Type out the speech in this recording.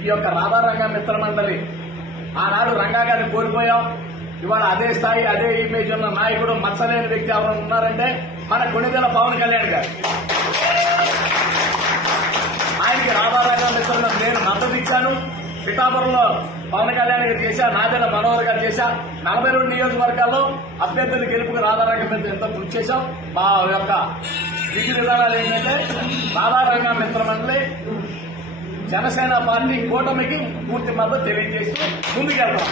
ఈ యొక్క రాధారంగ మిత్ర మండలి ఆనాడు రంగా గారిని కోల్పోయాం. ఇవాళ అదే స్థాయి అదే ఇమేజ్ ఉన్న నాయకుడు మచ్చలేని వ్యక్తి ఎవరు ఉన్నారంటే మన కొణిదెల పవన్ కళ్యాణ్ గారు. ఆయనకి రాధారంగ మిత్రులకు నేను మద్దతు ఇచ్చాను. పిఠాపురంలో పవన్ కళ్యాణ్ గారు చేశా, నాదెల మనోహర్ గారు చేశా. 42 నియోజకవర్గాల్లో అభ్యర్థుల గెలుపుకు రాధారంగ మిత్ర ఎంతో కృషి చేశాం. మా యొక్క విధి విధానాలు ఏంటంటే రాధారంగ మిత్ర మండలి జనసేన పార్టీ కూటమికి పూర్తి మద్దతు తెలియజేస్తూ ముందుకెళ్తాం.